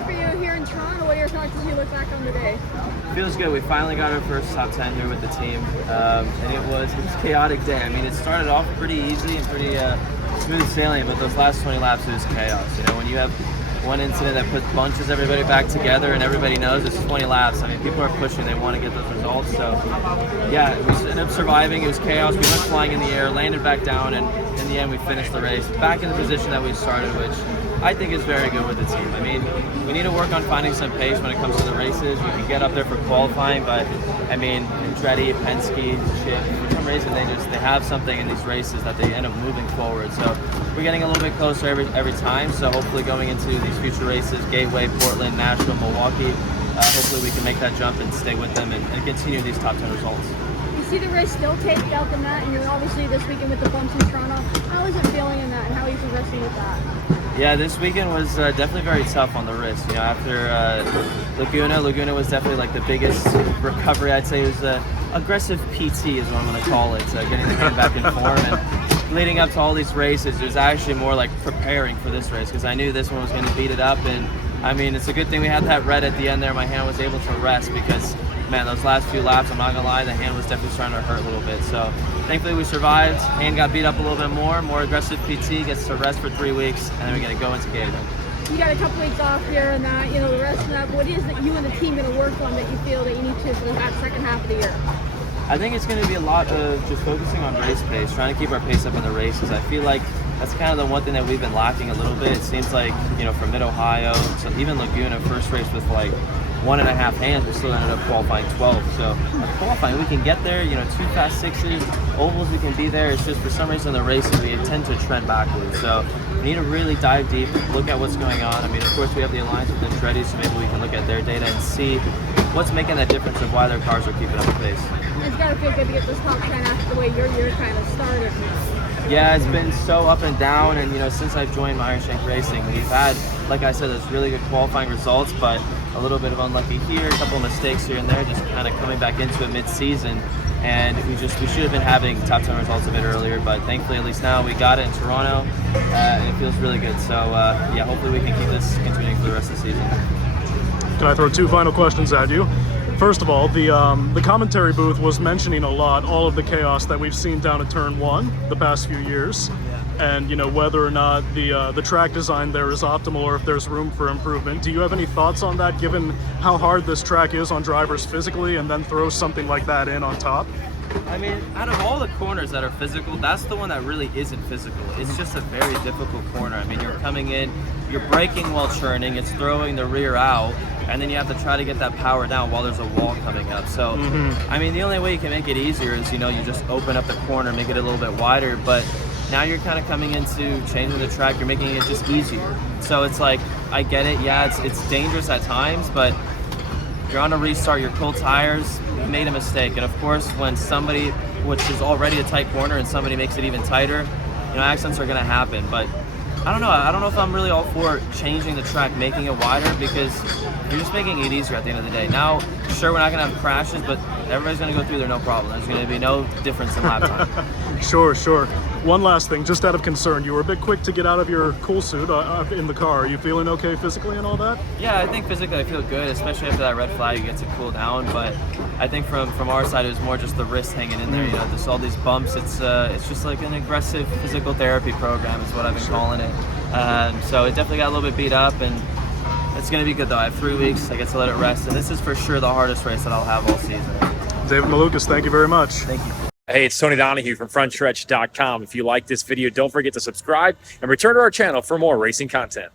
day for you here in Toronto. What are your thoughts as you look back on the day? Feels good. We finally got our first top 10 here with the team, and it was a chaotic day. I mean, it started off pretty easy and pretty smooth sailing, but those last 20 laps it was chaos. You know, when you have one incident that bunches everybody back together and everybody knows it's 20 laps. I mean, people are pushing, they want to get those results. So, yeah, we ended up surviving. It was chaos. We went flying in the air, landed back down, and in the end, we finished the race back in the position that we started, which I think is very good with the team. I mean, we need to work on finding some pace when it comes to the races. We can get up there for qualifying, but I mean, Andretti, Penske, Chip, for some reason they have something in these races that they end up moving forward. So we're getting a little bit closer every time. So hopefully going into these future races, Gateway, Portland, Nashville, Milwaukee, hopefully we can make that jump and stay with them and continue these top 10 results. You see the race still taped out in that, and you're obviously this weekend with the bumps in Toronto. How is it feeling in that, and how are you progressing with that? Yeah, this weekend was definitely very tough on the wrist. You know, after Laguna was definitely like the biggest recovery. I'd say it was aggressive PT is what I'm going to call it, getting the hand back in form. And leading up to all these races, it was actually more like preparing for this race because I knew this one was going to beat it up. And I mean, it's a good thing we had that red at the end there. My hand was able to rest because, man, those last few laps, I'm not going to lie, the hand was definitely starting to hurt a little bit. So thankfully we survived. Hand got beat up a little bit more aggressive PT, gets to rest for 3 weeks, and then we're going to go into Gateway. You got a couple weeks off here and that, you know, the rest of that. What is that you and the team going to work on that you feel that you need to for that second half of the year? I think it's going to be a lot of just focusing on race pace, trying to keep our pace up in the races. I feel like that's kind of the one thing that we've been lacking a little bit. It seems like, you know, from Mid-Ohio to even Laguna, first race with like 1.5 hands, we still ended up qualifying 12. So qualifying, we can get there, you know, 2 fast sixes, ovals, we can be there. It's just for some reason in the races, we tend to trend backwards. So we need to really dive deep, look at what's going on. I mean, of course, we have the alliance with Andretti, so maybe we can look at their data and see what's making that difference of why their cars are keeping up the pace. It's got to feel good to get this top 10 after the way your year kind of started. Yeah, it's been so up and down, and you know, since I've joined Iron Shank Racing, we've had, like I said, those really good qualifying results, but a little bit of unlucky here, a couple of mistakes here and there, just kind of coming back into it mid-season, and we should have been having top 10 results a bit earlier, but thankfully, at least now we got it in Toronto, and it feels really good. So yeah, hopefully we can keep this continuing for the rest of the season. Can I throw 2 final questions at you? First of all, the commentary booth was mentioning a lot all of the chaos that we've seen down at Turn 1 the past few years, and you know, whether or not the track design there is optimal or if there's room for improvement. Do you have any thoughts on that, given how hard this track is on drivers physically, and then throw something like that in on top? I mean, out of all the corners that are physical, that's the one that really isn't physical. It's just a very difficult corner. I mean, you're coming in, you're braking while churning, it's throwing the rear out, and then you have to try to get that power down while there's a wall coming up. So, I mean, the only way you can make it easier is, you know, you just open up the corner, make it a little bit wider, but now you're kind of coming into changing the track, you're making it just easier. So it's like, I get it, yeah, it's dangerous at times, but you're on a restart, you're cold tires, you made a mistake. And of course, when somebody, which is already a tight corner, and somebody makes it even tighter, you know, accidents are gonna happen. But I don't know if I'm really all for changing the track, making it wider, because you're just making it easier at the end of the day. Now, sure, we're not gonna have crashes, but everybody's gonna go through there no problem. There's gonna be no difference in lap time. Sure. One last thing, just out of concern, you were a bit quick to get out of your cool suit in the car. Are you feeling okay physically and all that? Yeah, I think physically I feel good, especially after that red flag, you get to cool down. But I think from our side, it was more just the wrist hanging in there. You know, just all these bumps. It's just like an aggressive physical therapy program is what I've been calling it. So it definitely got a little bit beat up, and it's going to be good though. I have 3 weeks, I get to let it rest, and this is for sure the hardest race that I'll have all season. David Malukas, thank you very much. Thank you. Hey, it's Tony Donahue from Frontstretch.com. If you like this video, don't forget to subscribe and return to our channel for more racing content.